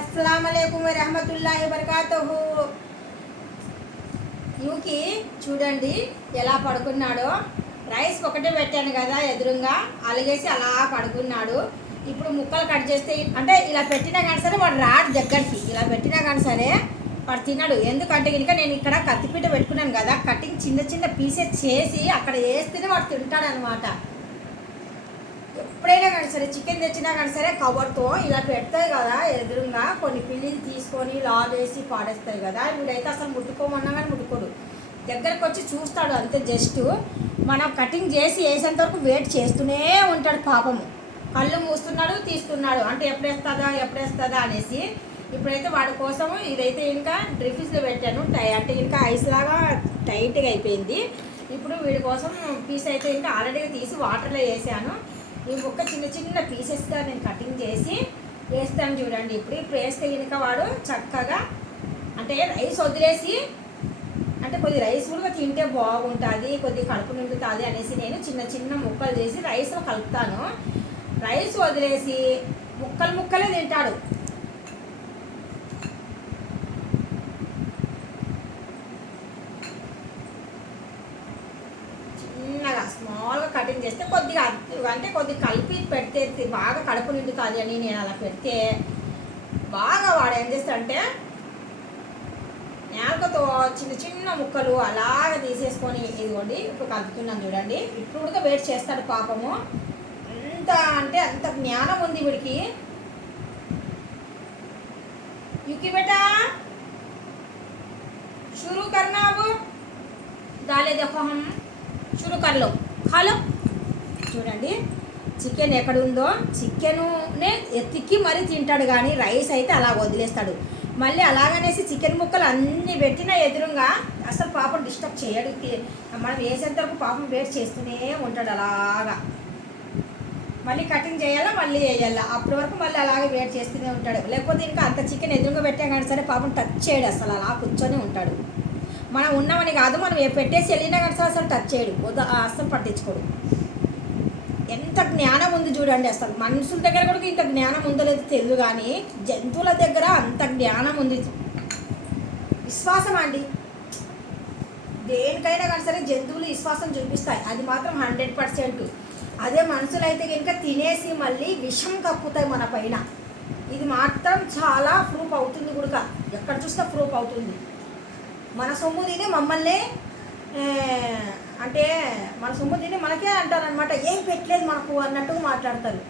అస్సలాము అలైకుం వరహమతుల్లాహి వబరకాతుహు. యూకి చూడండి ఎలా పడుకున్నాడో. రైస్ ఒకటే పెట్టాను కదా ఎదురుగా, అలిగేసి అలా పడుకున్నాడు. ఇప్పుడు ముక్కలు కట్ చేస్తే అంటే ఇలా పెట్టినా కానీ సరే వాడు రాడు దగ్గరికి. ఇలా పెట్టినా కానీ సరే వాడు తినడు. ఎందుకంటే కనుక నేను ఇక్కడ కత్తిపీట పెట్టుకున్నాను కదా, కటింగ్ చిన్న చిన్న పీసెస్ చేసి అక్కడ వేస్తేనే వాడు తింటాడు అనమాట. ఎప్పుడైనా కానీ సరే చికెన్ తెచ్చినా కానీ సరే కవర్తో ఇలా పెడతాయి కదా ఎదురుగా, కొన్ని పిల్లిలు తీసుకొని లాగేసి పాడేస్తాయి కదా. వీడైతే అసలు ముట్టుకోమన్నా కానీ ముట్టుకోడు. దగ్గరకు వచ్చి చూస్తాడు అంతే. జస్ట్ మనం కటింగ్ చేసి వేసేంత వరకు వెయిట్ చేస్తూనే ఉంటాడు పాపము. కళ్ళు మూస్తున్నాడు, తీస్తున్నాడు, అంటే ఎప్పుడేస్తుందా అనేసి. ఇప్పుడైతే వాడి కోసము ఇదైతే ఇంకా డ్రిఫ్స్లో పెట్టాను. అంటే ఇంకా ఐస్ లాగా టైట్గా అయిపోయింది. ఇప్పుడు వీడి కోసం పీస్ అయితే ఇంకా ఆల్రెడీ తీసి వాటర్లో వేసాను. ఈ ముక్క చిన్న చిన్న పీసెస్గా నేను కటింగ్ చేసి వేస్తాను చూడండి. ఇప్పుడు వేస్తే కనుక వాడు చక్కగా అంటే రైస్ వదిలేసి, అంటే కొద్ది రైస్ కూడా తింటే బాగుంటుంది, కొద్ది కడుపు నిండుతుంది అనేసి నేను చిన్న చిన్న ముక్కలు చేసి రైస్లో కలుపుతాను. రైస్ వదిలేసి ముక్కలే తింటాడు. చిన్నగా స్మాల్గా కటింగ్ చేస్తే కొద్దిగా అంటే కొద్దిగా కలిపి పెడితే బాగా కడుపు నిండుతుంది అని నేను అలా పెడితే బాగా వాడు ఏం చేస్తాడంటే నేలకతో చిన్న చిన్న ముక్కలు అలాగ తీసేసుకొని ఇదిగోండి ఇప్పుడు కలుపుతున్నాను చూడండి. ఇప్పుడు కూడా వెయిట్ చేస్తాడు పాపము. అంత అంటే అంత జ్ఞానం ఉంది వీడికి. యుకి బేటా शुरू करना, अब डाले देखो हम शुरू कर लो, खा लो. చూడండి చికెన్ ఎక్కడుందో చికెనునే ఎత్తికి మరీ తింటాడు, కానీ రైస్ అయితే అలా వదిలేస్తాడు. మళ్ళీ అలాగనేసి చికెన్ ముక్కలు అన్నీ పెట్టిన ఎదురుగా అసలు పాపం డిస్టర్బ్ చేయడు. మనం వేసేంత వరకు పాపం వెయిట్ చేస్తూనే ఉంటాడు అలాగా. మళ్ళీ కటింగ్ చేయాలా, మళ్ళీ వేయాలా, అప్పటి వరకు మళ్ళీ అలాగే వెయిట్ చేస్తూనే ఉంటాడు. లేకపోతే ఇంకా అంత చికెన్ ఎదురుగా పెట్టా కానీ సరే పాపం టచ్ చేయడు, అసలు అలా కూర్చొని ఉంటాడు. మనం ఉన్నామని కాదు, మనం పెట్టేసి వెళ్ళినా కానీ సరే అసలు టచ్ చేయడు, అస్సలు పట్టించుకోడు. ఎంత జ్ఞానం ఉంది చూడండి. అసలు మనుషుల దగ్గర కూడా ఇంత జ్ఞానం ఉందో లేదో తెలియదు, కానీ జంతువుల దగ్గర అంత జ్ఞానం ఉంది. విశ్వాసం అండి, దేనికైనా కానీ సరే జంతువులు విశ్వాసం చూపిస్తాయి, అది మాత్రం 100%. అదే మనుషులు అయితే కనుక తినేసి మళ్ళీ విషం కక్కుతాయి మన పైన. ఇది మాత్రం చాలా ప్రూఫ్ అవుతుంది కూడా, ఎక్కడ చూస్తే ప్రూఫ్ అవుతుంది. మన సొమ్ము తిని మమ్మల్ని అంటే మన సొమ్ము తిని మనకే అంటారనమాట, ఏం పెట్టలేదు మనకు అన్నట్టుగా మాట్లాడతారు.